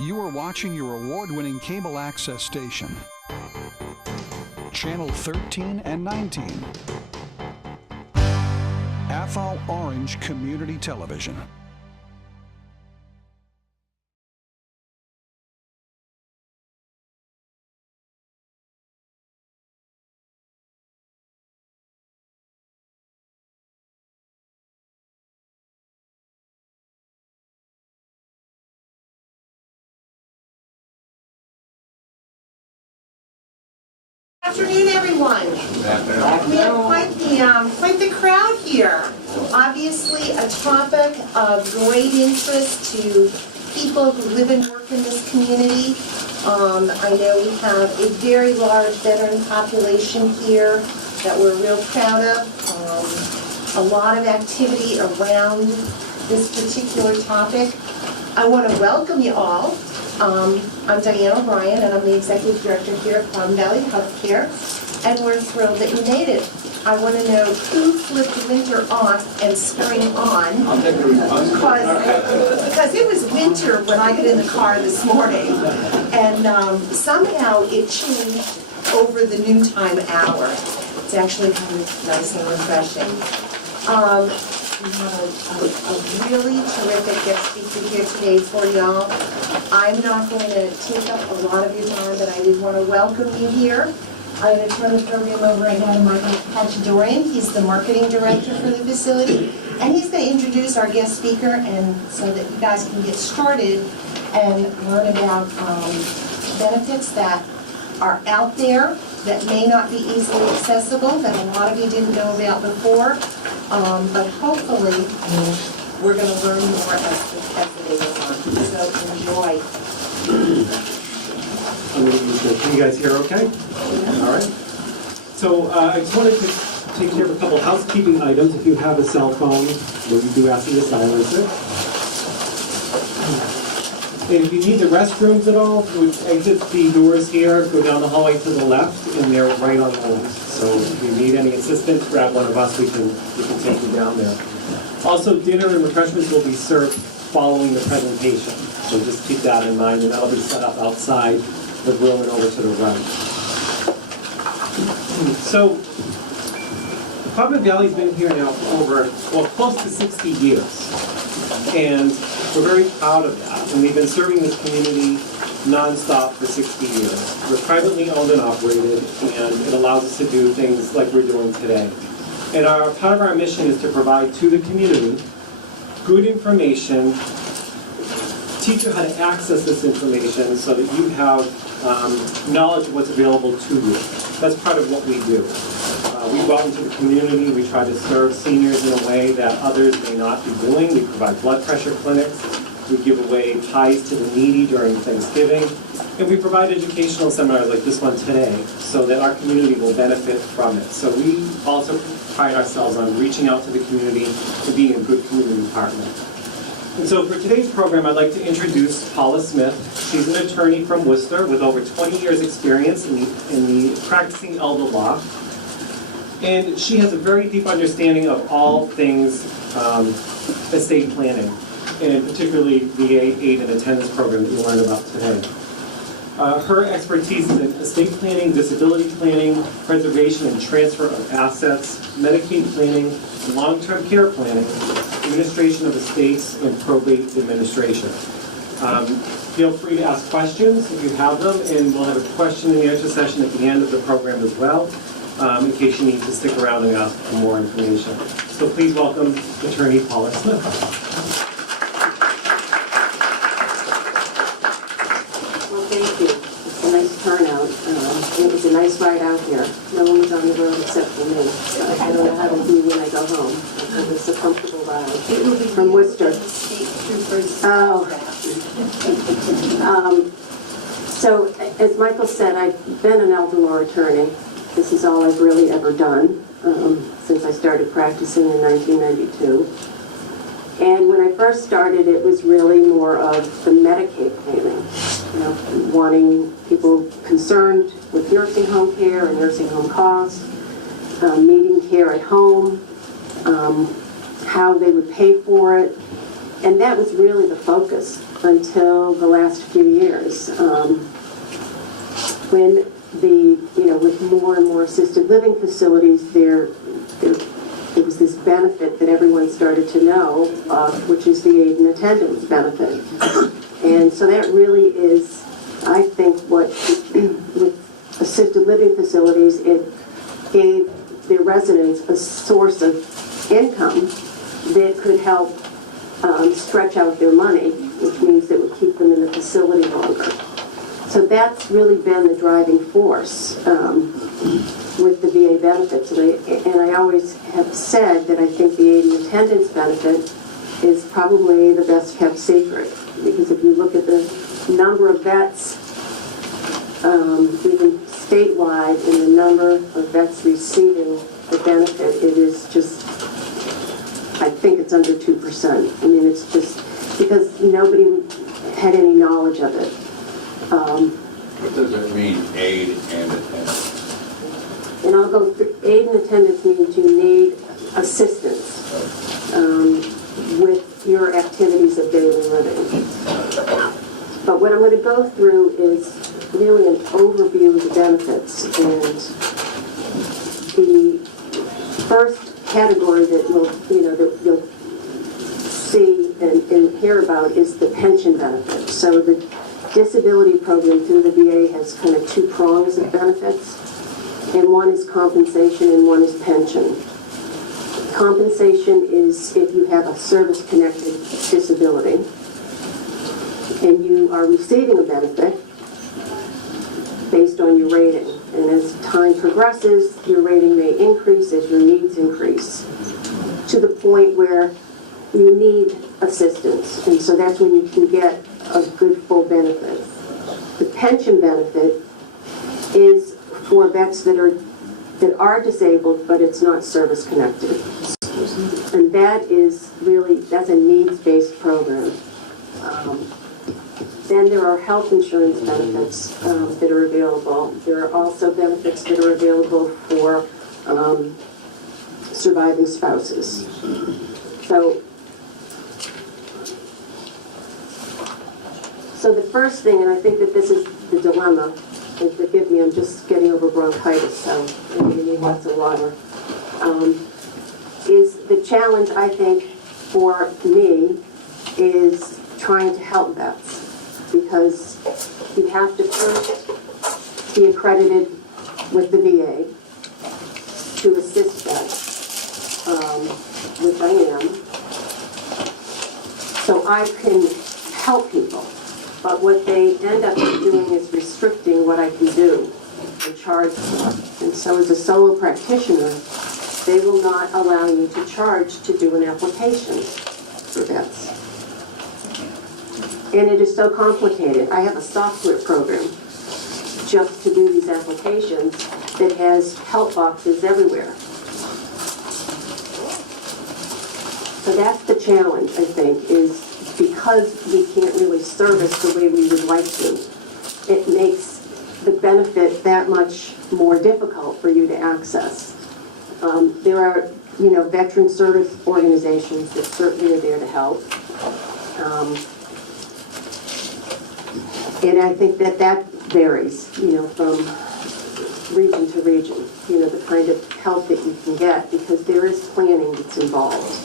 You are watching your award-winning cable access station, Channel 13 and 19, Athol Orange Community Television. Good afternoon, everyone. We have quite the crowd here. Obviously, a topic of great interest to people who live and work in this community. I know we have a very large veteran population here that we're real proud of. A lot of activity around this particular topic. I want to welcome you all. I'm Diane O'Brien, and I'm the Executive Director here at Plum Valley Healthcare, and we're thrilled that you made it. I want to know who flipped winter off and spring on, because it was winter when I got in the car this morning, and somehow it changed over the noontime hour. It's actually kind of nice and refreshing. We have a really terrific guest speaker here today for y'all. I'm not going to take up a lot of your time, but I did want to welcome you here. I'm going to turn the program over right now to Michael Cacciadorian. He's the marketing director for the facility, and he's going to introduce our guest speaker, and so that you guys can get started and learn about benefits that are out there that may not be easily accessible, that a lot of you didn't know about before. But hopefully, we're going to learn more as the day goes on. So enjoy. Can you guys hear okay? All right. So I just wanted to take care of a couple housekeeping items. If you have a cell phone, we do ask you to silence it. And if you need the restrooms at all, you would exit the doors here, go down the hallway to the left, and they're right on the left. So if you need any assistance, grab one of us, we can take you down there. Also, dinner and refreshments will be served following the presentation. So just keep that in mind, and that'll be set up outside the room and over to the right. So, Carbon Valley's been here now for over, well, close to 60 years. And we're very proud of that. And we've been serving this community nonstop for 60 years. We're privately owned and operated, and it allows us to do things like we're doing today. And part of our mission is to provide to the community good information, teach you how to access this information so that you have knowledge of what's available to you. That's part of what we do. We go out into the community, we try to serve seniors in a way that others may not be doing. We provide blood pressure clinics, we give away pies to the needy during Thanksgiving, and we provide educational seminars like this one today so that our community will benefit from it. So we also pride ourselves on reaching out to the community and being a good community partner. And so for today's program, I'd like to introduce Paula Smith. She's an attorney from Worcester with over 20 years experience in the practicing elder law. And she has a very deep understanding of all things estate planning, and particularly VA aid and attendance program that you'll learn about today. Her expertise is in estate planning, disability planning, preservation and transfer of assets, Medicaid planning, long-term care planning, administration of estates, and probate administration. Feel free to ask questions if you have them, and we'll have a question and answer session at the end of the program as well, in case you need to stick around and ask for more information. So please welcome Attorney Paula Smith. Turnout. It was a nice ride out here. No one was on the road except for me. So I don't know how to do when I go home. It was a comfortable ride from Worcester. Oh. So as Michael said, I've been an elder law attorney. This is all I've really ever done since I started practicing in 1992. And when I first started, it was really more of the Medicaid planning. You know, wanting people concerned with nursing home care and nursing home costs, needing care at home, how they would pay for it, And that was really the focus until the last few years, when with more and more assisted living facilities, there was this benefit that everyone started to know of, which is the aid and attendance benefit. And so that really is, I think, what with assisted living facilities, it gave their residents a source of income that could help stretch out their money, which means it would keep them in the facility longer. So that's really been the driving force with the VA benefits. And I always have said that I think the aid and attendance benefit is probably the best kept secret. Because if you look at the number of vets, even statewide, and the number of vets receiving the benefit, it is just, I think it's under 2%. I mean, it's just because nobody had any knowledge of it. What does it mean, aid and attendance? And I'll go through, aid and attendance means you need assistance with your activities of daily living. But what I'm going to go through is really an overview of the benefits. And the first category that you'll see and hear about is the pension benefit. So the disability program through the VA has kind of two prongs of benefits, and one is compensation and one is pension. Compensation is if you have a service-connected disability and you are receiving a benefit based on your rating. And as time progresses, your rating may increase as your needs increase to the point where you need assistance. And so that's when you can get a good full benefit. The pension benefit is for vets that are disabled, but it's not service connected. And that is really, that's a needs-based program. Then there are health insurance benefits that are available. There are also benefits that are available for surviving spouses. So the first thing, and I think that this is the dilemma, and forgive me, I'm just getting over bronchitis, so maybe you need lots of water, is the challenge, I think, for me, is trying to help vets. Because you have to first be accredited with the VA to assist vets, which I am. So I can help people. But what they end up doing is restricting what I can do and charge them. And so as a solo practitioner, they will not allow you to charge to do an application for vets. And it is so complicated. I have a software program just to do these applications that has help boxes everywhere. So that's the challenge, I think, is because we can't really service the way we would like to, it makes the benefit that much more difficult for you to access. There are, veteran service organizations that certainly are there to help. And I think that varies, from region to region, the kind of help that you can get, because there is planning that's involved.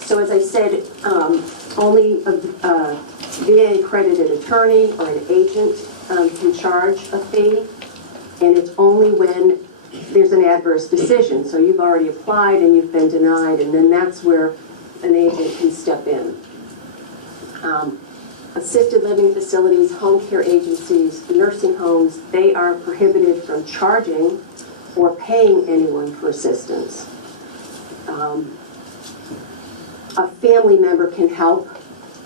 So as I said, only a VA-accredited attorney or an agent can charge a fee, and it's only when there's an adverse decision. So you've already applied and you've been denied, and then that's where an agent can step in. Assisted living facilities, home care agencies, nursing homes, they are prohibited from charging or paying anyone for assistance. A family member can help,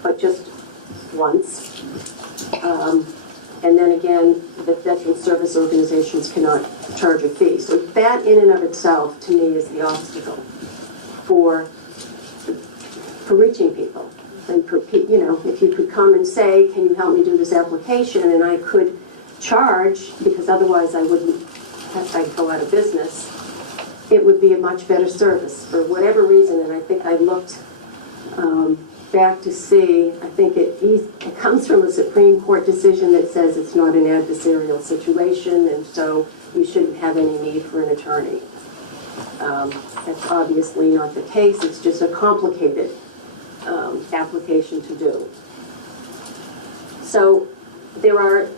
but just once. And then again, the veteran service organizations cannot charge a fee. So that in and of itself, to me, is the obstacle for reaching people. And if you could come and say, can you help me do this application, and I could charge, because otherwise I wouldn't have to go out of business, it would be a much better service for whatever reason. And I think I looked back to see, I think it comes from a Supreme Court decision that says it's not an adversarial situation, and so you shouldn't have any need for an attorney. That's obviously not the case. It's just a complicated application to do. So there are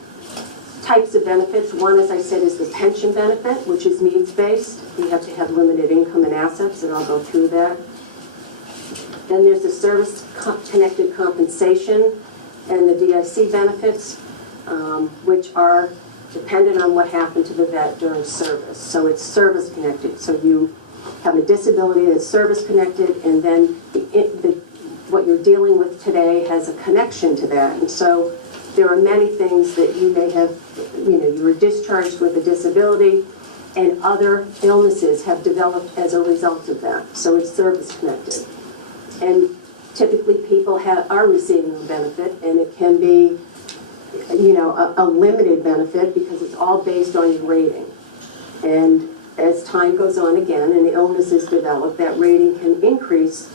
types of benefits. One, as I said, is the pension benefit, which is needs-based. You have to have limited income and assets, and I'll go through that. Then there's the service-connected compensation and the DIC benefits, which are dependent on what happened to the vet during service. So it's service-connected. So you have a disability that's service-connected, and then what you're dealing with today has a connection to that. And so there are many things that you may have, you were discharged with a disability, and other illnesses have developed as a result of that. So it's service-connected. And typically people are receiving a benefit, and it can be, a limited benefit because it's all based on your rating. And as time goes on again and the illnesses develop, that rating can increase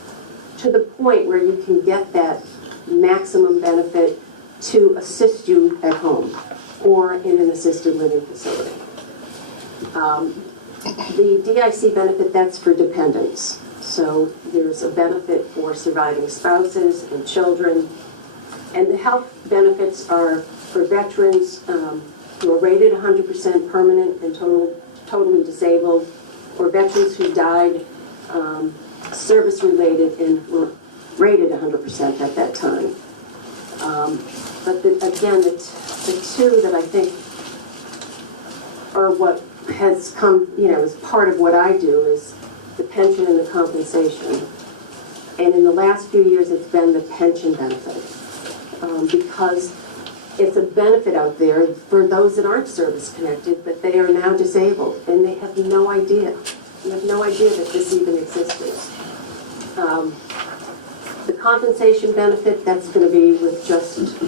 to the point where you can get that maximum benefit to assist you at home or in an assisted living facility. The DIC benefit, that's for dependents. So there's a benefit for surviving spouses and children. And the health benefits are for veterans who are rated 100% permanent and totally disabled, or veterans who died service-related and were rated 100% at that time. But again, the two that I think are what has come, as part of what I do is the pension and the compensation. And in the last few years, it's been the pension benefit because it's a benefit out there for those that aren't service-connected, but they are now disabled, and they have no idea. They have no idea that this even existed. The compensation benefit, that's going to be with just,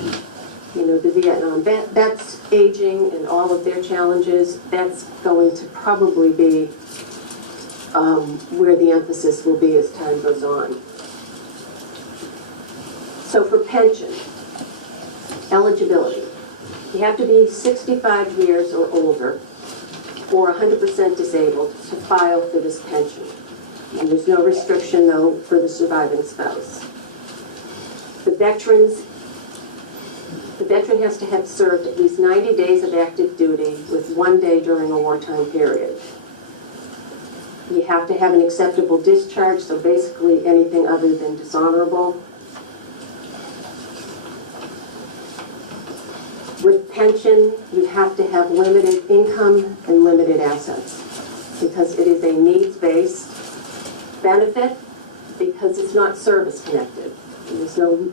the Vietnam vets aging and all of their challenges. That's going to probably be where the emphasis will be as time goes on. So for pension, eligibility, you have to be 65 years or older or 100% disabled to file for this pension. And there's no restriction, though, for the surviving spouse. The veteran has to have served at least 90 days of active duty with 1 day during a wartime period. You have to have an acceptable discharge, so basically anything other than dishonorable. With pension, you have to have limited income and limited assets because it is a needs-based benefit because it's not service-connected. There's no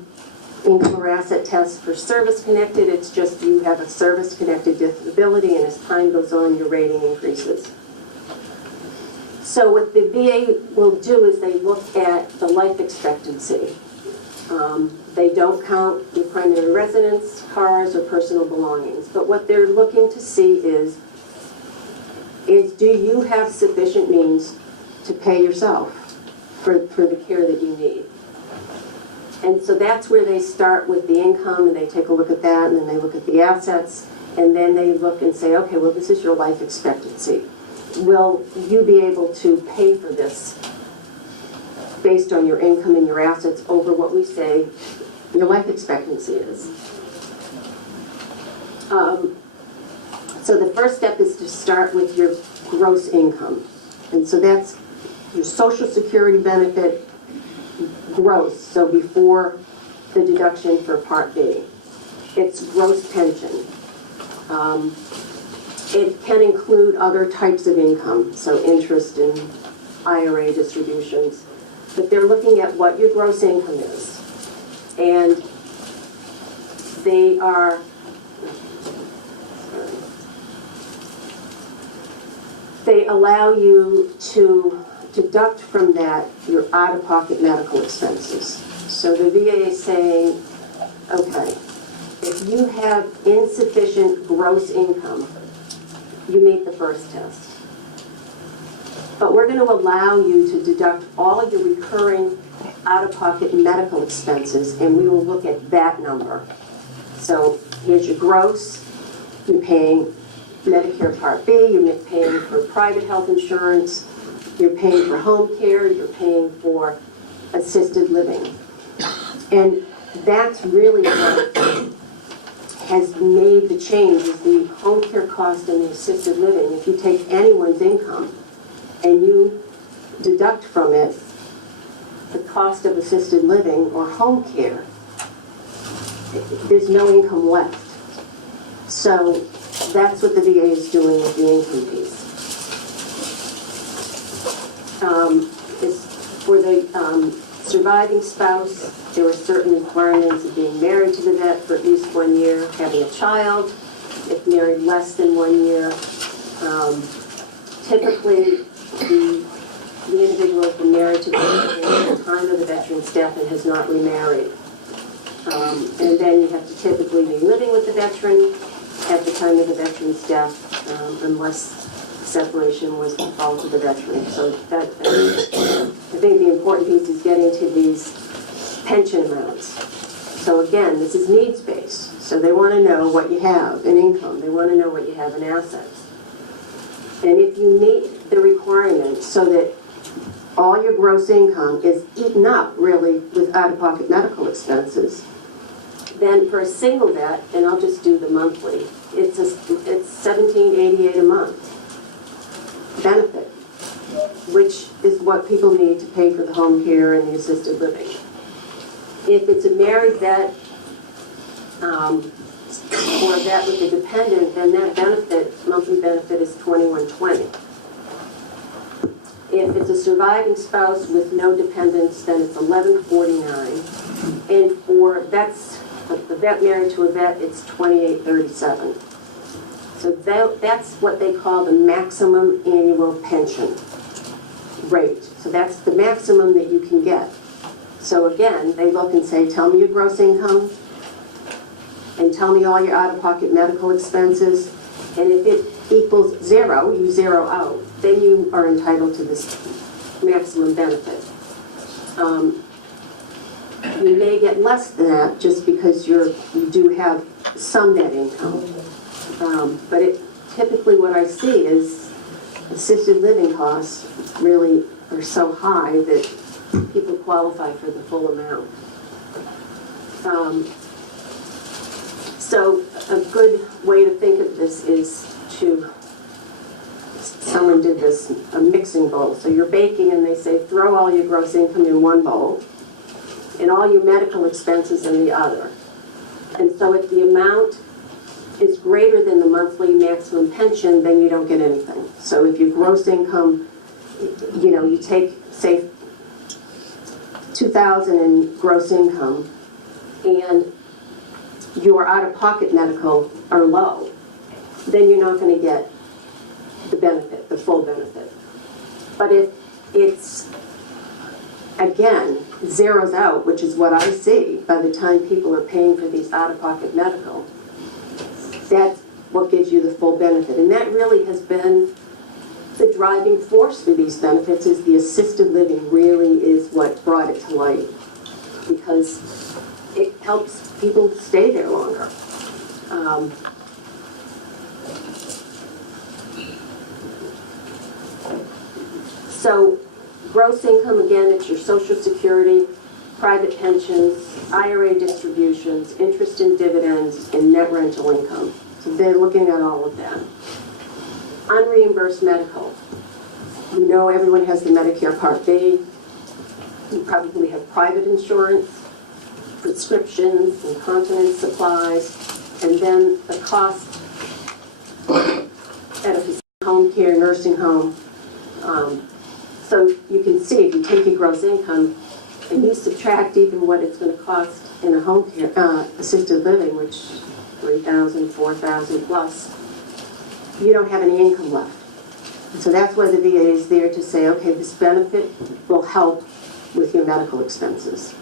income or asset test for service-connected. It's just you have a service-connected disability, and as time goes on, your rating increases. So what the VA will do is they look at the life expectancy. They don't count your primary residence, cars, or personal belongings. But what they're looking to see is do you have sufficient means to pay yourself for the care that you need? And so that's where they start with the income, and they take a look at that, and then they look at the assets, and then they look and say, okay, well, this is your life expectancy. Will you be able to pay for this based on your income and your assets over what we say your life expectancy is? So the first step is to start with your gross income. And so that's your Social Security benefit gross, so before the deduction for Part B. It's gross pension. It can include other types of income, so interest and IRA distributions. But they're looking at what your gross income is. And they allow you to deduct from that your out-of-pocket medical expenses. So the VA is saying, okay, if you have insufficient gross income, you meet the first test. but we're going to allow you to deduct all of your recurring out-of-pocket medical expenses, and we will look at that number. So here's your gross. You're paying Medicare Part B, you're paying for private health insurance, you're paying for home care, you're paying for assisted living. And that's really what has made the change, is the home care cost and the assisted living. If you take anyone's income and you deduct from it the cost of assisted living or home care, there's no income left. So that's what the VA is doing with the income piece. For the surviving spouse, there are certain requirements of being married to the vet for at least 1 year, having a child, if married less than 1 year. Typically, the individual has been married to the veteran at the time of the veteran's death and has not remarried. And then you have to typically be living with the veteran at the time of the veteran's death, unless separation was the fault of the veteran. So that, I think the important piece is getting to these pension amounts. So again, this is needs-based. So they want to know what you have in income. They want to know what you have in assets. And if you meet the requirements so that all your gross income is eaten up, really, with out-of-pocket medical expenses, then for a single vet, and I'll just do the monthly, it's $17.88 a month benefit, which is what people need to pay for the home care and the assisted living. If it's a married vet or a vet with a dependent, then that benefit, monthly benefit, is $21.20. If it's a surviving spouse with no dependents, then it's $11.49. And for vets, a vet married to a vet, it's $28.37. So that's what they call the maximum annual pension rate. So that's the maximum that you can get. So again, they look and say, tell me your gross income and tell me all your out-of-pocket medical expenses. And if it equals zero, you zero out, then you are entitled to this maximum benefit. You may get less than that just because you do have some net income. But typically what I see is assisted living costs really are so high that people qualify for the full amount. So a good way to think of this is someone did this, a mixing bowl. So you're baking and they say throw all your gross income in one bowl and all your medical expenses in the other. And so if the amount is greater than the monthly maximum pension, then you don't get anything. So if your gross income, you take, say, $2,000 in gross income, and your out-of-pocket medical are low, then you're not going to get the benefit, the full benefit. But if it's, again, zeroes out, which is what I see by the time people are paying for these out-of-pocket medical, that's what gives you the full benefit. And that really has been the driving force for these benefits, is the assisted living really is what brought it to light, because it helps people stay there longer. So gross income, again, it's your Social Security, private pensions, IRA distributions, interest and dividends, and net rental income. So they're looking at all of that. Unreimbursed medical. You know everyone has the Medicare Part B. You probably have private insurance, prescriptions, incontinence supplies, and then the cost at a home care, nursing home. So you can see, if you take your gross income and you subtract even what it's going to cost in a home care, assisted living, which $3,000, $4,000 plus, you don't have any income left. So that's why the VA is there to say, okay, this benefit will help with your medical expenses.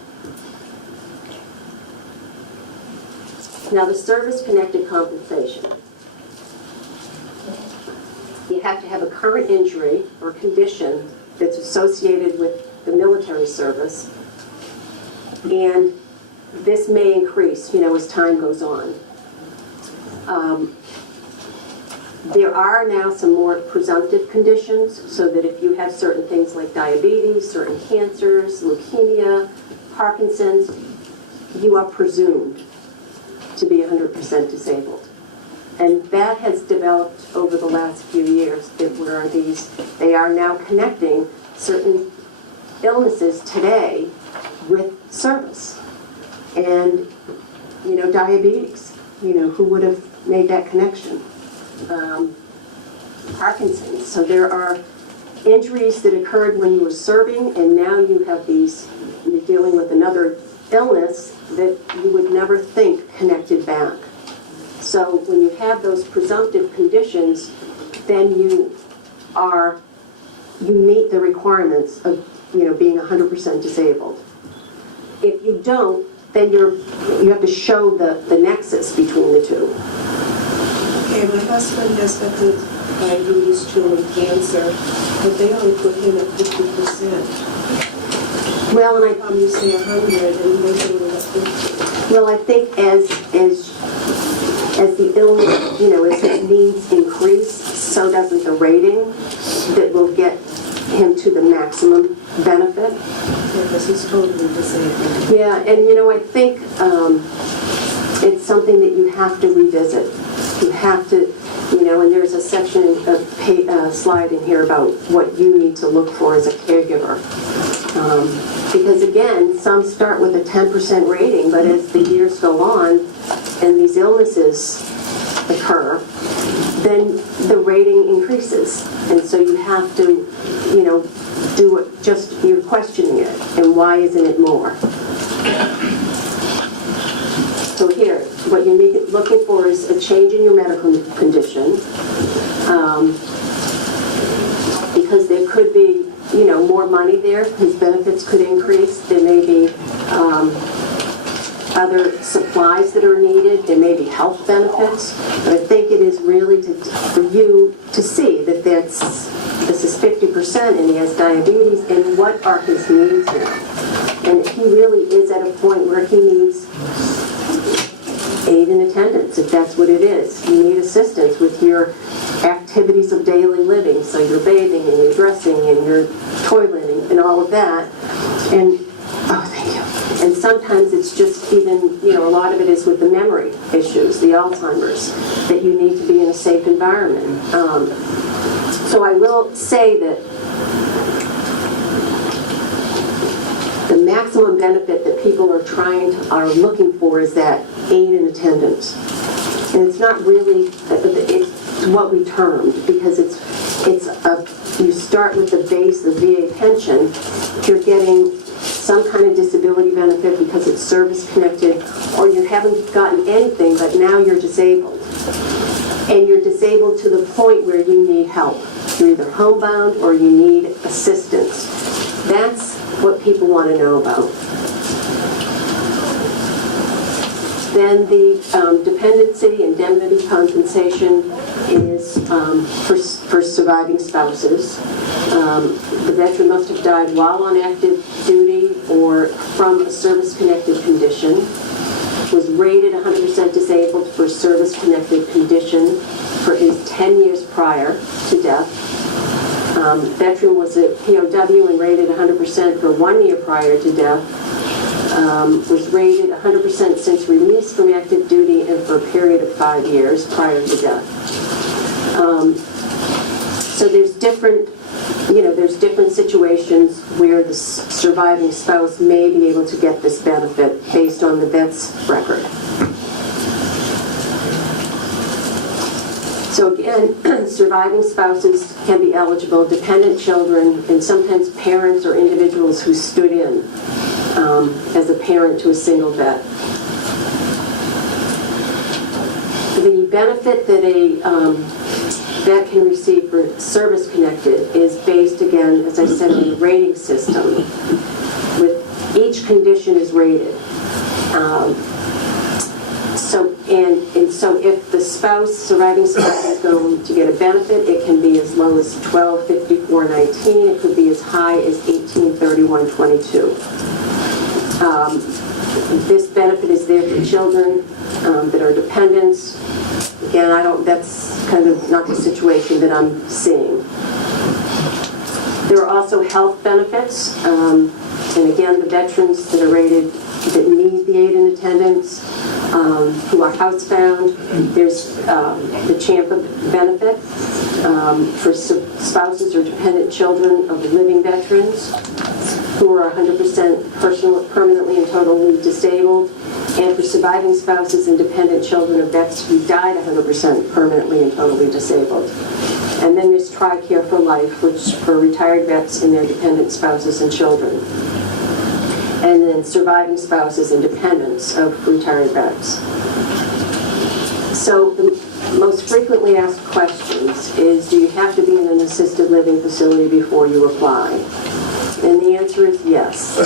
Now the service-connected compensation. You have to have a current injury or condition that's associated with the military service, and this may increase, as time goes on. There are now some more presumptive conditions, so that if you have certain things like diabetes, certain cancers, leukemia, Parkinson's, you are presumed to be 100% disabled. And that has developed over the last few years, where they are now connecting certain illnesses today with service. And, diabetes, who would have made that connection? Parkinson's. So there are injuries that occurred when you were serving, and now you're dealing with another illness that you would never think connected back. So when you have those presumptive conditions, then you meet the requirements of, being 100% disabled. If you don't, then you have to show the nexus between the two. Okay, my husband has got the diabetes too and cancer, but they only put him at 50%. Well, and You say 100 and they say we're at 50. Well, I think as the illness, as his needs increase, so doesn't the rating that will get him to the maximum benefit. Because he's totally disabled. Yeah, and I think it's something that you have to revisit. You have to, and there's a section, slide in here about what you need to look for as a caregiver. Because again, some start with a 10% rating, but as the years go on and these illnesses occur, then the rating increases. And so you have to, do it, you're questioning it, and why isn't it more? So here, what you're looking for is a change in your medical condition, because there could be, more money there. His benefits could increase. There may be other supplies that are needed. There may be health benefits. But I think it is really for you to see that this is 50% and he has diabetes, and what are his needs now? And he really is at a point where he needs aid in attendance, if that's what it is. You need assistance with your activities of daily living, so you're bathing and you're dressing and you're toileting and all of that. And, thank you. And sometimes it's just even, a lot of it is with the memory issues, the Alzheimer's, that you need to be in a safe environment. So I will say that the maximum benefit that people are looking for is that aid in attendance. And it's not really, it's what we termed, because you start with the base, the VA pension, you're getting some kind of disability benefit because it's service connected, or you haven't gotten anything, but now you're disabled. And you're disabled to the point where you need help. You're either homebound or you need assistance. That's what people want to know about. Then the dependency indemnity compensation is for surviving spouses. The veteran must have died while on active duty or from a service-connected condition, was rated 100% disabled for a service-connected condition for at least 10 years prior to death. Veteran was a POW and rated 100% for 1 year prior to death. Was rated 100% since release from active duty and for a period of 5 years prior to death. So there's different situations where the surviving spouse may be able to get this benefit based on the vet's record. So again, surviving spouses can be eligible, dependent children, and sometimes parents or individuals who stood in as a parent to a single vet. The benefit that a vet can receive for service-connected is based, again, as I said, on the rating system. With each condition is rated. So And so if the surviving spouse is going to get a benefit, it can be as low as $12.54.19. It could be as high as $18.31.22. This benefit is there for children that are dependents. Again, that's kind of not the situation that I'm seeing. There are also health benefits, and again, the veterans that are rated, that need the aid in attendance, who are housebound. There's the CHAMPA benefit for spouses or dependent children of living veterans who are 100% permanently and totally disabled, and for surviving spouses and dependent children of vets who died 100% permanently and totally disabled. And then there's TRICARE for Life, which for retired vets and their dependent spouses and children. And then surviving spouses and dependents of retired vets. So the most frequently asked questions is, do you have to be in an assisted living facility before you apply? And the answer is yes.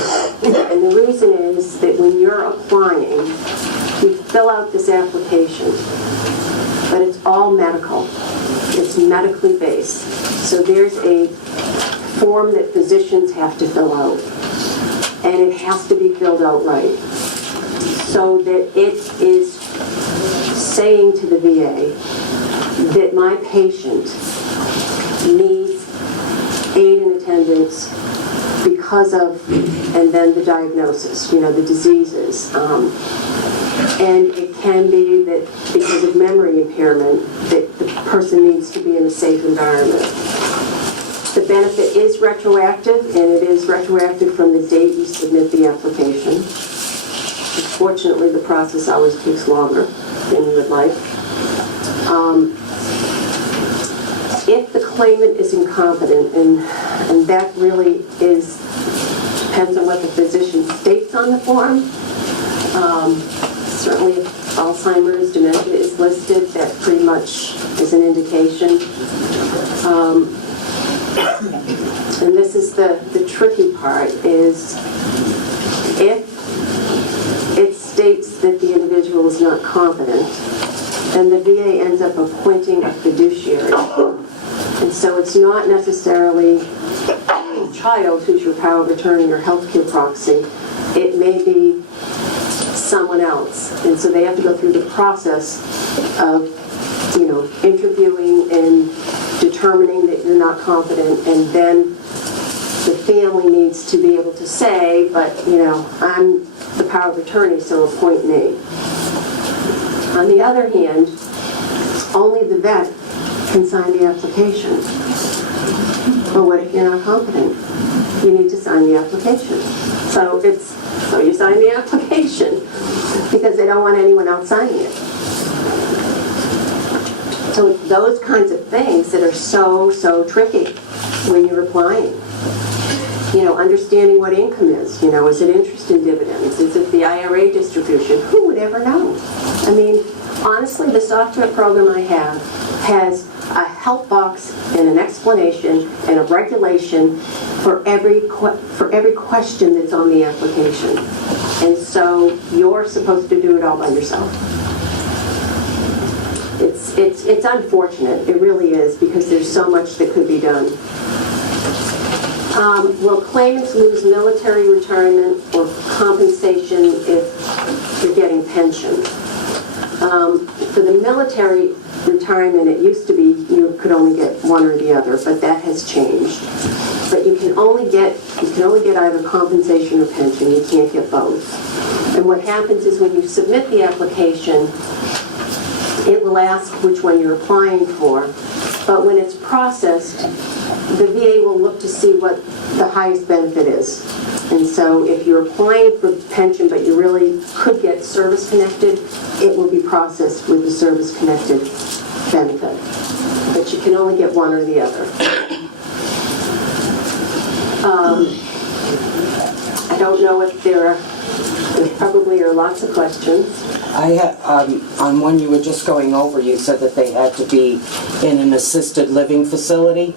And the reason is that when you're applying, you fill out this application, but it's all medical. It's medically based. So there's a form that physicians have to fill out, and it has to be filled out right, so that it is saying to the VA that my patient needs aid in attendance because of, and then the diagnosis, the diseases. And it can be that because of memory impairment, that the person needs to be in a safe environment. The benefit is retroactive, and it is retroactive from the date you submit the application. Unfortunately, the process always takes longer than you would like. If the claimant is incompetent, and that really depends on what the physician states on the form. Certainly if Alzheimer's, dementia is listed, that pretty much is an indication. And this is the tricky part, is if it states that the individual is not competent, then the VA ends up appointing a fiduciary. And so it's not necessarily the child who's your power of attorney or healthcare proxy. It may be someone else. And so they have to go through the process of, interviewing and determining that you're not competent, and then the family needs to be able to say, but, I'm the power of attorney, so appoint me. On the other hand, only the vet can sign the application. Well, what if you're not competent? You need to sign the application. So you sign the application because they don't want anyone else signing it. So it's those kinds of things that are so tricky when you're applying. Understanding what income is. Is it interest in dividends? Is it the IRA distribution? Who would ever know? I mean, honestly, the software program I have has a help box and an explanation and a regulation for every question that's on the application. And so you're supposed to do it all by yourself. It's unfortunate. It really is, because there's so much that could be done. Will claimants lose military retirement or compensation if they're getting pension? For the military retirement, it used to be you could only get one or the other, but that has changed. But you can only get either compensation or pension. You can't get both. And what happens is when you submit the application, it will ask which one you're applying for. But when it's processed, the VA will look to see what the highest benefit is. And so if you're applying for pension but you really could get service-connected, it will be processed with the service-connected benefit. But you can only get one or the other. I don't know if there probably are lots of questions. On one you were just going over, you said that they had to be in an assisted living facility,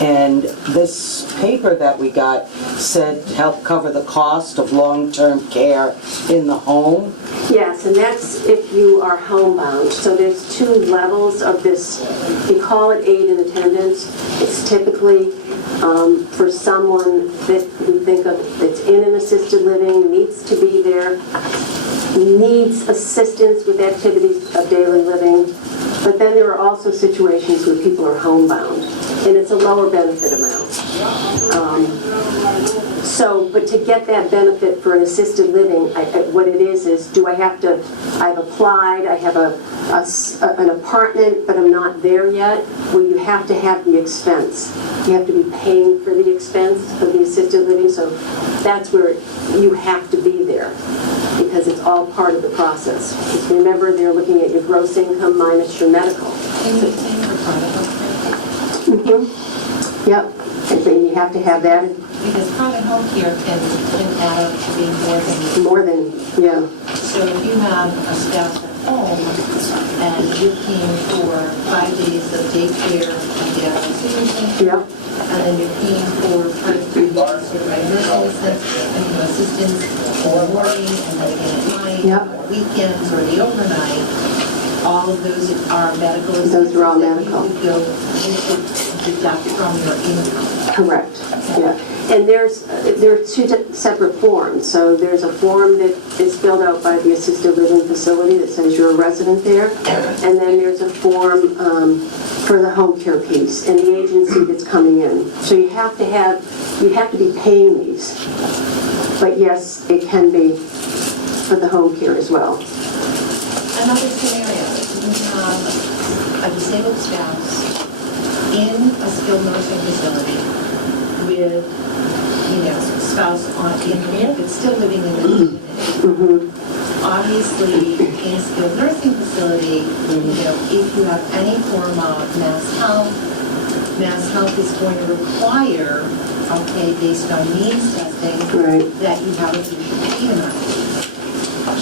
and this paper that we got said help cover the cost of long-term care in the home. Yes, and that's if you are homebound. So there's 2 levels of this. We call it aid in attendance. It's typically for someone that we think of that's in an assisted living, needs to be there, needs assistance with activities of daily living. But then there are also situations where people are homebound, and it's a lower benefit amount. But to get that benefit for an assisted living, what it is do I have to, I've applied, I have an apartment, but I'm not there yet, well, you have to have the expense. You have to be paying for the expense of the assisted living, so that's where you have to be there, because it's all part of the process. Just remember, they're looking at your gross income minus your medical. Can you pay for private health care? Yep, and then you have to have that. Because private health care can add up to be More than, yeah. So if you have a spouse at home and you're paying for 5 days of daycare and daycare, Yeah. and then you're paying for part of 3 days of nursing assistance in the morning and then again at night, Yep. or weekends or the overnight, all of those are medical expenses. Those are all that medical. you could deduct from your income. Correct, yeah. And there are 2 separate forms. So there's a form that is filled out by the assisted living facility that says you're a resident there. And then there's a form for the home care piece and the agency that's coming in. So you have to be paying these. But yes, it can be for the home care as well. Another scenario, you have a disabled spouse in a skilled nursing facility with, spouse that's still living in the community. Obviously, in a skilled nursing facility, if you have any form of Mass Health is going to require, based on means testing, Right. that you have a patient paid amount.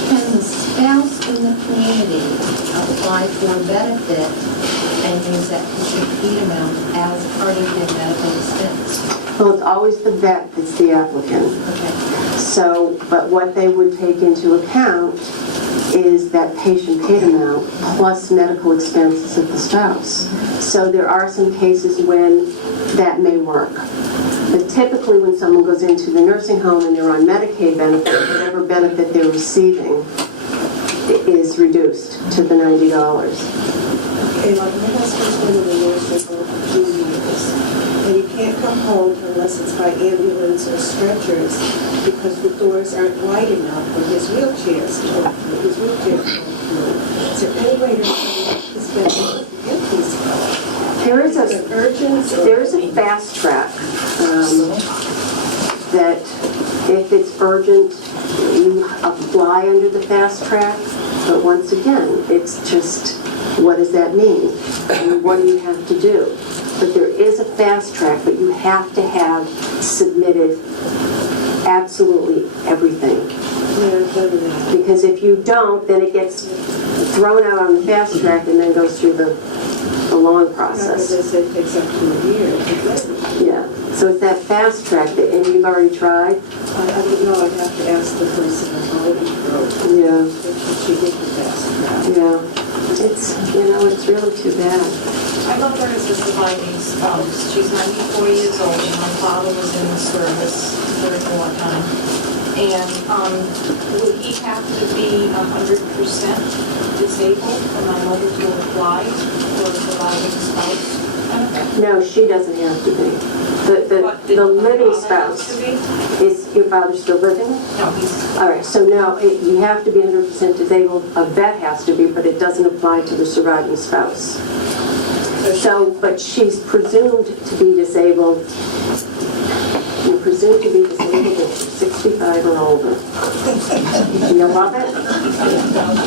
Can the spouse in the community apply for a benefit and use that patient paid amount as part of their medical expense? Well, it's always the vet that's the applicant. Okay. So, but what they would take into account is that patient paid amount plus medical expenses of the spouse. So there are some cases when that may work. But typically when someone goes into the nursing home and they're on Medicaid benefit, whatever benefit they're receiving is reduced to the $90. Okay, like my husband's been in the nursing home for 2 years, and you can't come home unless it's by ambulance or stretchers, because the doors aren't wide enough for his wheelchairs to go through, his wheelchair to go through. Is there any way to his benefits to get these? There is Is it urgent? There is a fast track that if it's urgent, you apply under the fast track. But once again, it's just, what does that mean? And what do you have to do? But there is a fast track, but you have to have submitted absolutely everything. Yeah, I've done that. Because if you don't, then it gets thrown out on the fast track and then goes through the long process. They say it takes up to a year to get it. Yeah, so it's that fast track that, and you've already tried? I don't know, I'd have to ask the person how it goes. Yeah, If she did the fast track. yeah. It's really too bad. I love her as a surviving spouse. She's 94 years old, and my father was in the service during wartime. And would he have to be 100% disabled for my mother to apply for a surviving spouse benefit? No, she doesn't have to be. But did The my living father have spouse, to be? is your father still living? No, he's, All right, so no, you have to be 100% disabled. A vet has to be, but it doesn't apply to the surviving spouse. So, but she's presumed to be disabled. You're presumed to be disabled if you're 65 or older. You love it?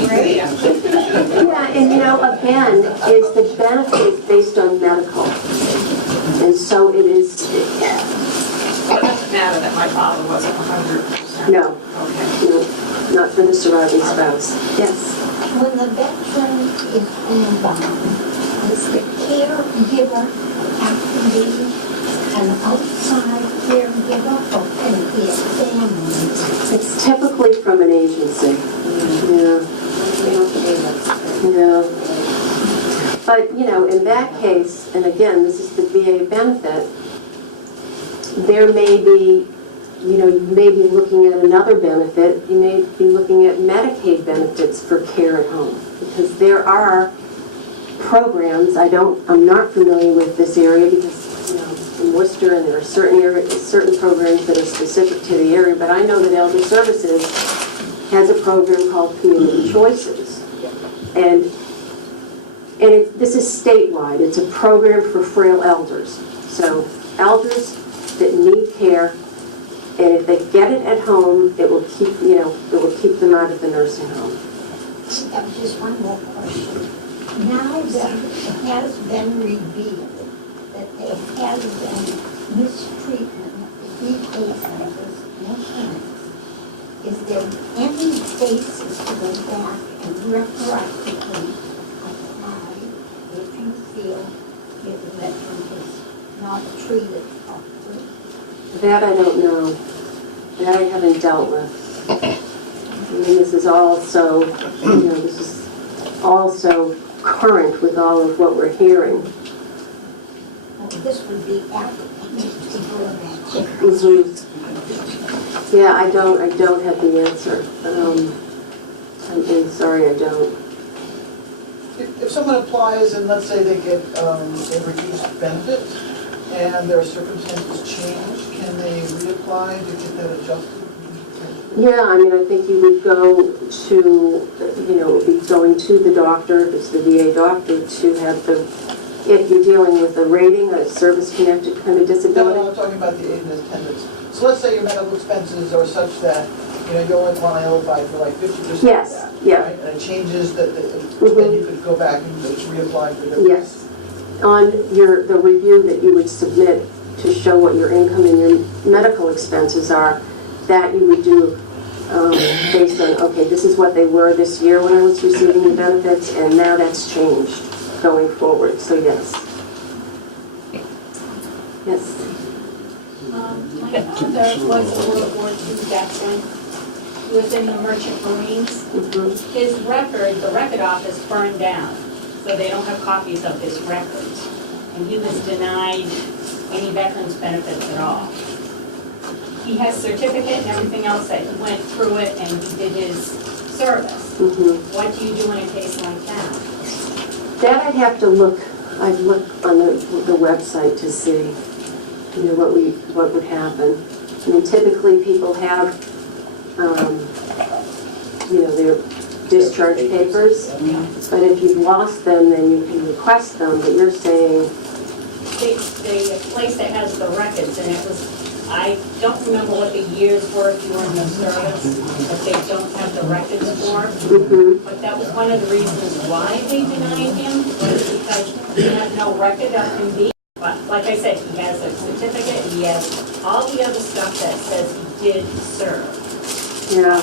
great. Yeah, and again, is the benefit is based on medical. And so it is, It doesn't matter that my father wasn't 100%. no, Okay. no, not for the surviving spouse. Yes. When the veteran is homebound, does the caregiver have to be an outside caregiver or can it be a family? It's typically from an agency. Yeah. Yeah. But, you know, in that case, and again, this is the VA benefit, there may be, you know, you may be looking at another benefit. You may be looking at Medicaid benefits for care at home. Because there are programs, I'm not familiar with this area because, you know, in Worcester, and there are certain programs that are specific to the area, but I know that Elder Services has a program called Community Choices. And this is statewide. It's a program for frail elders. So elders that need care, and if they get it at home, it will keep, you know, it will keep them out of the nursing home. I have just one more question. Now that it has been revealed that there has been mistreatment at the VA centers and clinics, is there any basis to go back and retroactively apply if you feel if the veteran is not treated properly? That I don't know. That I haven't dealt with. I mean, this is also, you know, this is also current with all of what we're hearing. Well, this would be applicable to go back. Mhm. Yeah, I don't have the answer. I'm sorry, I don't. If someone applies and let's say they get a reduced benefit and their circumstances change, can they reapply to get that adjusted? Yeah, I mean, I think you would go to, you know, be going to the doctor, if it's the VA doctor, to have the, if you're dealing with a rating, a service-connected kind of No, disability. I'm talking about the aid and attendance. So let's say your medical expenses are such that, you know, you only qualify for like 50% of that. Yes, yeah. Right? And it changes that, then you could go back and just reapply for the. Yes. On the review that you would submit to show what your income and your medical expenses are, that you would do based on, okay, this is what they were this year when I was receiving the benefits, and now that's changed going forward, so yes. Yes. My father was a World War II veteran. He was in the Merchant Marines. Mhm. His record, the record office burned down, so they don't have copies of his records. And he was denied any veterans benefits at all. He has certificate and everything else that he went through it and he did his service. Mhm. What do you do in a case like that? That I'd have to look, I'd look on the website to see, you know, what would happen. I mean, typically people have, you know, their discharge papers, but if you've lost them, then you can request them, but you're saying, The place that has the records, and it was, I don't remember what the years were if you were in the service, but they don't have the records for. mhm, But that was one of the reasons why they denied him, was because he had no record of him being. But like I said, he has a certificate, he has all the other stuff that says he did serve. yeah.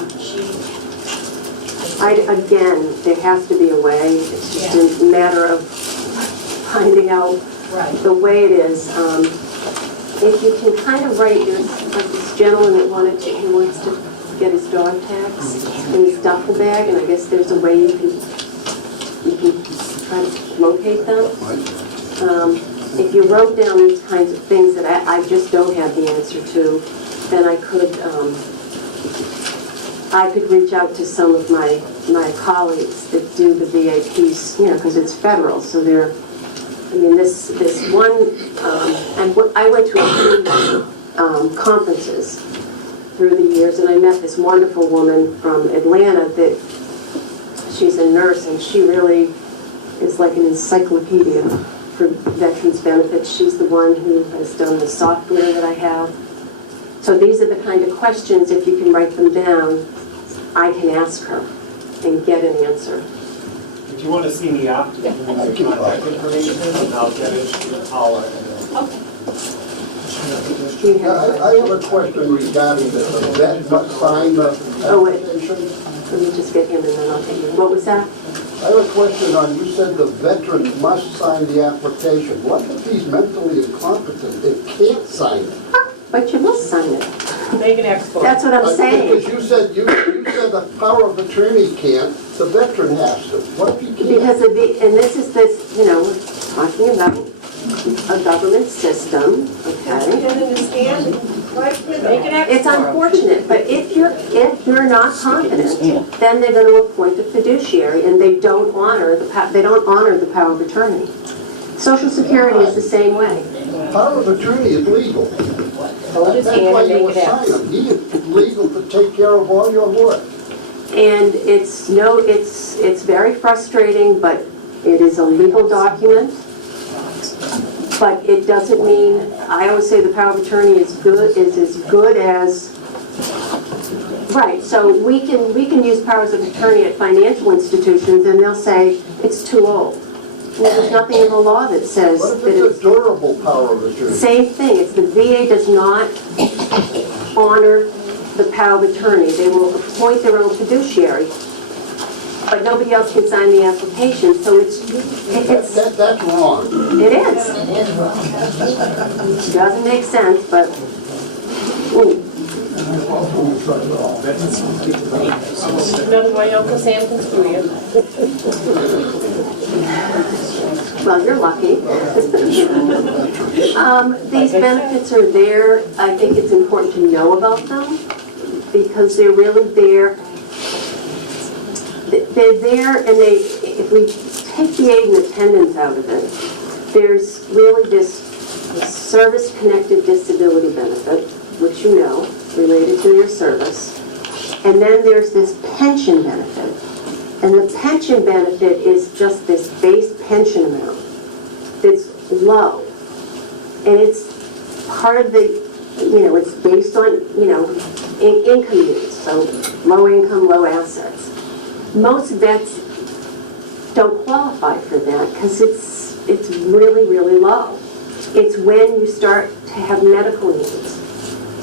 Again, there has to be a way, it's just a matter of finding out Right. the way it is. If you can kind of write, there's like this gentleman that who wants to get his dog tags in his duffel bag, and I guess there's a way you can try to locate them. If you wrote down these kinds of things that I just don't have the answer to, then I could reach out to some of my colleagues that do the VA piece, you know, because it's federal, so they're, I mean, this one, and I went to a few conferences through the years, and I met this wonderful woman from Atlanta that, she's a nurse, and she really is like an encyclopedia for veterans benefits. She's the one who has done the software that I have. So these are the kind of questions, if you can write them down, I can ask her and get an answer. If you want to see me after, you can contact information, and I'll get it to the caller. Okay. Do you have I have a question regarding the vet must sign the Oh, wait. application. Let me just get him and then I'll take you. What was that? I have a question on, you said the veteran must sign the application. What if he's mentally incompetent, it can't sign it? But you must sign it. Make an export. That's what I'm saying. Because you said said the power of attorney can't, the veteran has to. What if he can't? Because of the, and this is this, you know, we're talking about a government system, okay? Don't understand, why put it? It's unfortunate, but if you're not competent, then they're gonna appoint a fiduciary, and they don't honor the power of attorney. Social Security is the same way. Power of attorney is legal. Hold his That's hand why and you make it assign happen. him. He is legal to take care of all your work. And it's very frustrating, but it is a legal document. But it doesn't mean, I always say the power of attorney is as good as, right, so we can use powers of attorney at financial institutions, and they'll say, it's too old. Well, there's nothing in the law that says What if that it's a durable power of attorney? Same thing, it's the VA does not honor the power of attorney. They will appoint their own fiduciary, but nobody else can sign the application, so That's wrong. it is. Doesn't make sense, but, ooh. Another way Uncle Sam can screw you. Well, you're lucky. These benefits are there. I think it's important to know about them because they're really there. They're there, and if we take the aid and attendance out of it, there's really this service-connected disability benefit, which you know, related to your service. And then there's this pension benefit. And the pension benefit is just this base pension amount that's low. And it's part of the, it's based on, income needs, so low income, low assets. Most vets don't qualify for that because it's really, really low. It's when you start to have medical needs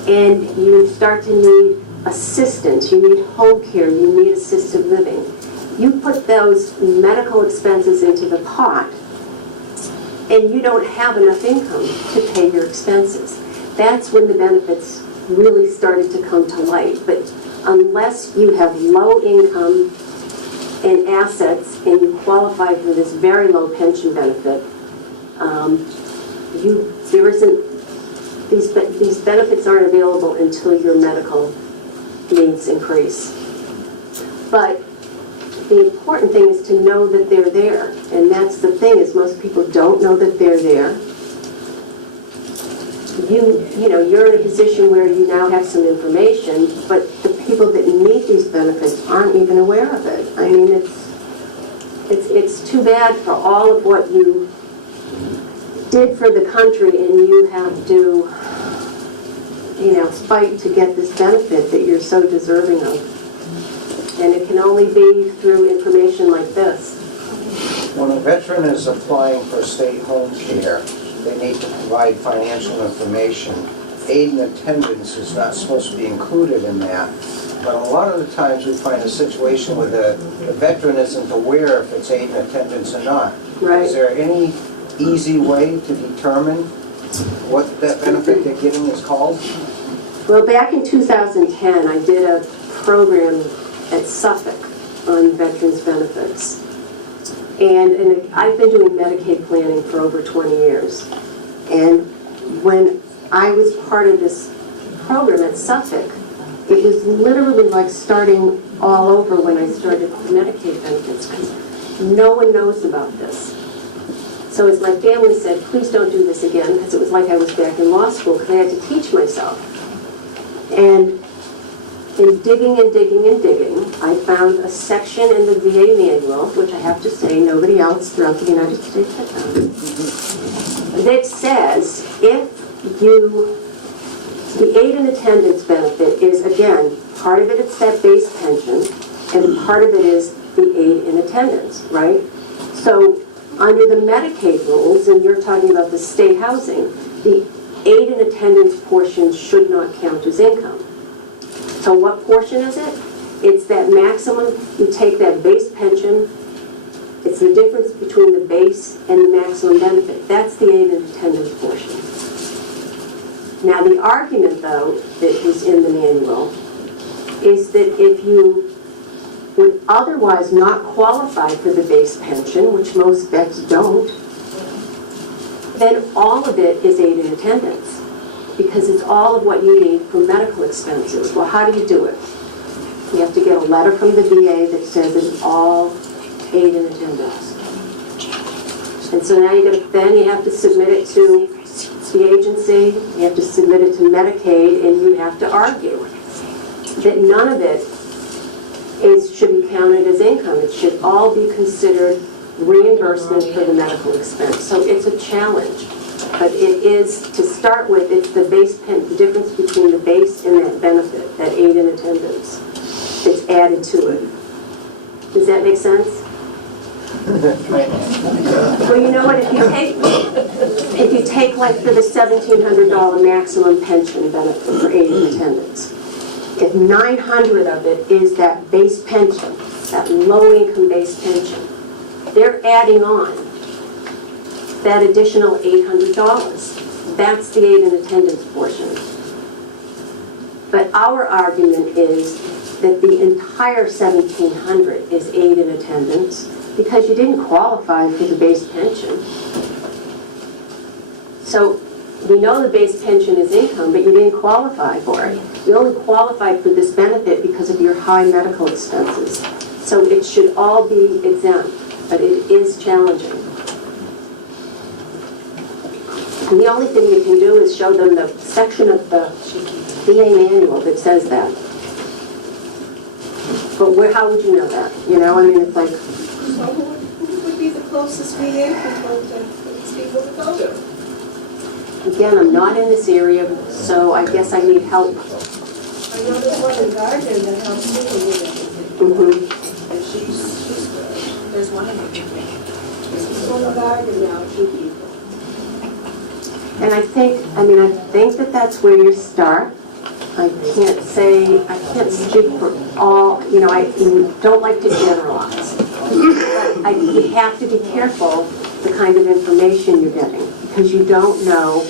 and you start to need assistance, you need home care, you need assisted living. You put those medical expenses into the pot and you don't have enough income to pay your expenses. That's when the benefits really started to come to light. But unless you have low income and assets and you qualify for this very low pension benefit, these benefits aren't available until your medical needs increase. But the important thing is to know that they're there, and that's the thing is most people don't know that they're there. You're in a position where you now have some information, but the people that need these benefits aren't even aware of it. I mean, it's too bad for all of what you did for the country, and you have to, fight to get this benefit that you're so deserving of. And it can only be through information like this. When a veteran is applying for state home care, they need to provide financial information. Aid and attendance is not supposed to be included in that. But a lot of the times we find a situation where the veteran isn't aware if it's aid and attendance or not. Right. Is there any easy way to determine what that benefit they're getting is called? Well, back in 2010, I did a program at Suffolk on veterans benefits. And I've been doing Medicaid planning for over 20 years. And when I was part of this program at Suffolk, it was literally like starting all over when I started Medicaid benefits, because no one knows about this. So as my family said, please don't do this again, because it was like I was back in law school, because I had to teach myself. And in digging and digging and digging, I found a section in the VA manual, which I have to say nobody else throughout the United States had found, that says the aid and attendance benefit is, again, part of it is that base pension, and part of it is the aid and attendance, right? So under the Medicaid rules, and you're talking about the state housing, the aid and attendance portion should not count as income. So what portion is it? It's that maximum, you take that base pension, it's the difference between the base and the maximum benefit. That's the aid and attendance portion. Now the argument, though, that is in the manual is that if you would otherwise not qualify for the base pension, which most vets don't, then all of it is aid in attendance, because it's all of what you need for medical expenses. Well, how do you do it? You have to get a letter from the VA that says it's all aid in attendance. And so now then you have to submit it to the agency, you have to submit it to Medicaid, and you have to argue that none of it should be counted as income. It should all be considered reimbursement for the medical expense. So it's a challenge. But it is, to start with, it's the difference between the base and that benefit, that aid in attendance, that's added to it. Does that make sense? Well, you know what, if you take like for the $1,700 maximum pension benefit for aid in attendance, if 900 of it is that base pension, that low-income base pension, they're adding on that additional $800. That's the aid in attendance portion. But our argument is that the entire $1,700 is aid in attendance because you didn't qualify for the base pension. So we know the base pension is income, but you didn't qualify for it. You only qualified for this benefit because of your high medical expenses. So it should all be exempt, but it is challenging. And the only thing you can do is show them the section of the VA manual that says that. But how would you know that? You know, I mean, it's like... So who would be the closest VA people to these people to go to? Again, I'm not in this area, so I guess I need help. I know there's one in Gardner that helps me with Mm-hmm. and she's good. There's one in the There's one in Gardner now, 2 people. And I think that that's where you start. I can't speak for all, you know, I don't like to generalize. But you have to be careful the kind of information you're getting, because you don't know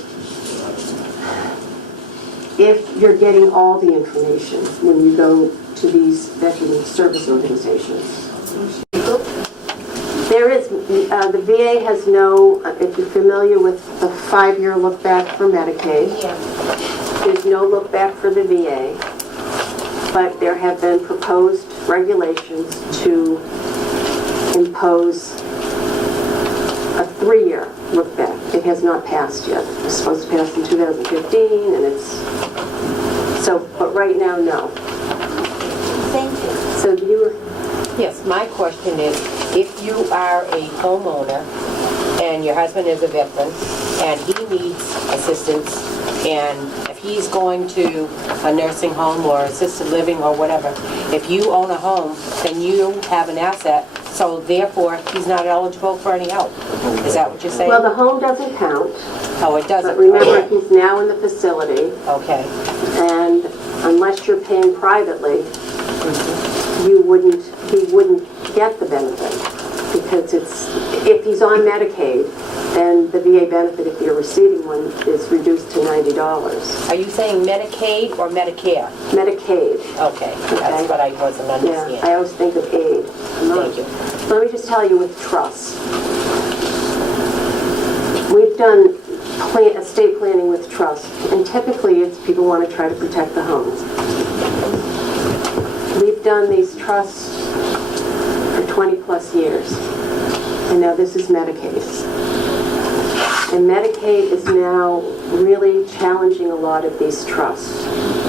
if you're getting all the information when you go to these veteran service organizations. There is, the VA has no, if you're familiar with the 5-year look back for Medicaid, there's no look back for the VA, but there have been proposed regulations to impose a 3-year look back. It has not passed yet. It's supposed to pass in 2015, and it's, so, but right now, no. Thank you. So you were... Yes, my question is, if you are a homeowner and your husband is a veteran and he needs assistance, and if he's going to a nursing home or assisted living or whatever, if you own a home, then you have an asset, so therefore he's not eligible for any help. Is that what you're saying? Well, the home doesn't count. Oh, it doesn't? But remember, he's now in the facility. Okay. And unless you're paying privately, he wouldn't get the benefit, because if he's on Medicaid, then the VA benefit, if you're receiving one, is reduced to $90. Are you saying Medicaid or Medicare? Medicaid. Okay, that's what I wasn't understanding. Yeah, I always think of aid. Thank you. Let me just tell you with trusts. We've done estate planning with trust, and typically it's people want to try to protect the homes. We've done these trusts for 20 plus years, and now this is Medicaid. And Medicaid is now really challenging a lot of these trusts.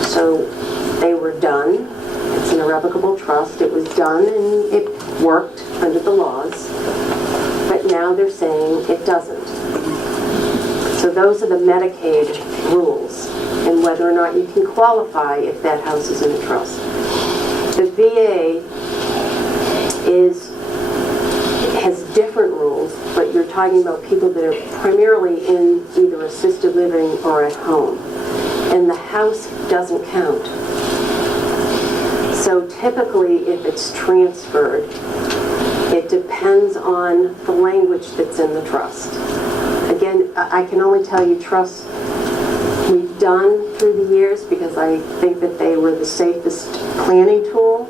So they were done, it's an irrevocable trust, it was done and it worked under the laws, but now they're saying it doesn't. So those are the Medicaid rules, and whether or not you can qualify if that house is in a trust. The VA has different rules, but you're talking about people that are primarily in either assisted living or at home. And the house doesn't count. So typically, if it's transferred, it depends on the language that's in the trust. Again, I can only tell you trusts we've done through the years because I think that they were the safest planning tool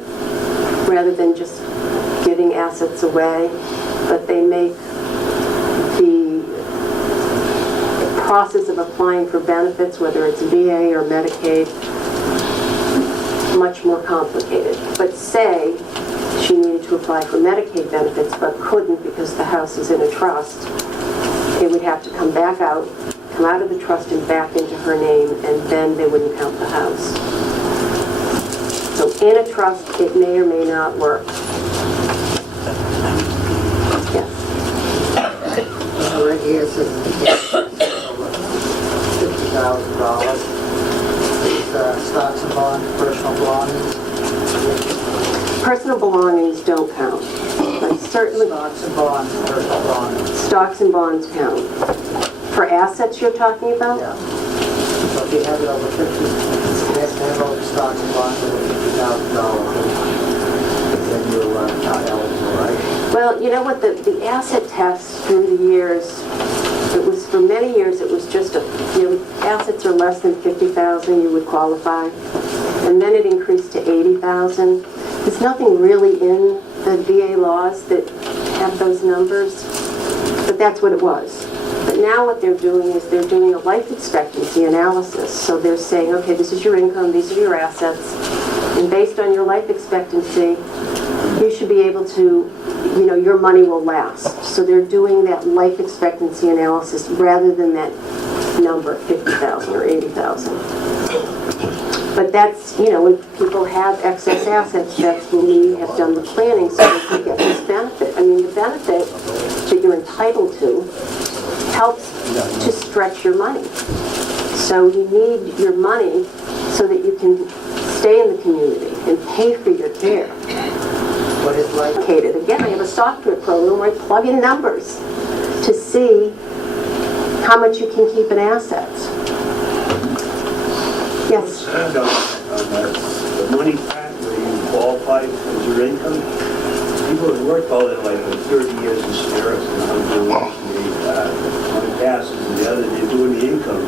rather than just giving assets away, but they make the process of applying for benefits, whether it's VA or Medicaid, much more complicated. But say she needed to apply for Medicaid benefits but couldn't because the house is in a trust, it would have to come back out, come out of the trust and back into her name, and then they wouldn't count the house. So in a trust, it may or may not work. Yes. Right here it says $50,000. These stocks and bonds, personal belongings. Personal belongings don't count, but certainly Stocks and bonds, personal belongings. stocks and bonds count. For assets you're talking about? Yeah. So if you have it over 50, you have to have over stocks and bonds over $50,000, then you're not eligible, right? Well, you know what, the asset test through the years, it was, for many years, it was just assets are less than 50,000, you would qualify. And then it increased to 80,000. There's nothing really in the VA laws that have those numbers, but that's what it was. But now what they're doing is they're doing a life expectancy analysis. So they're saying, okay, this is your income, these are your assets, and based on your life expectancy, you should be able to, your money will last. So they're doing that life expectancy analysis rather than that number, 50,000 or 80,000. But that's, when people have excess assets, that's when we have done the planning so they can get this benefit. I mean, the benefit that you're entitled to helps to stretch your money. So you need your money so that you can stay in the community and pay for your care. What is like? Again, I have a software program where I plug in numbers to see how much you can keep in assets. Yes? The money part where you qualify as your income, people have worked all their life, like 30 years in spirits, and one passes and the other, they're doing the income.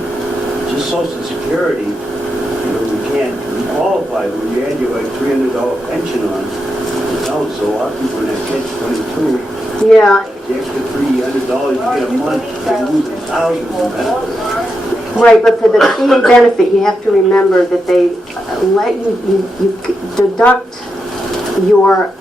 Just Social Security, we can't qualify when you add your like $300 pension on. So a lot of people in that catch-22, yeah. the extra $300 you get a month, they're losing thousands of benefits. Right, but for the VA benefit, you have to remember that they let you deduct your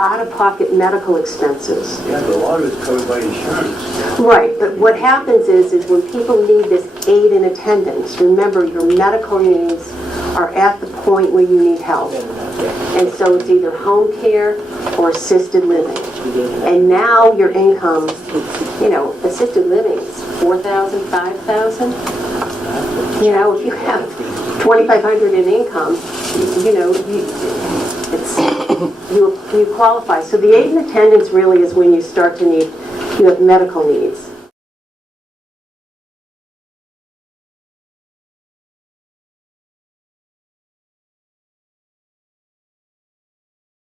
out-of-pocket medical expenses. Yeah, but a lot of it's covered by insurance. Right, but what happens is when people need this aid in attendance, remember your medical needs are at the point where you need help. And so it's either home care or assisted living. And now your income, assisted living is $4,000, $5,000. If you have $2,500 in income, you qualify. So the aid in attendance really is when you start to you have medical needs.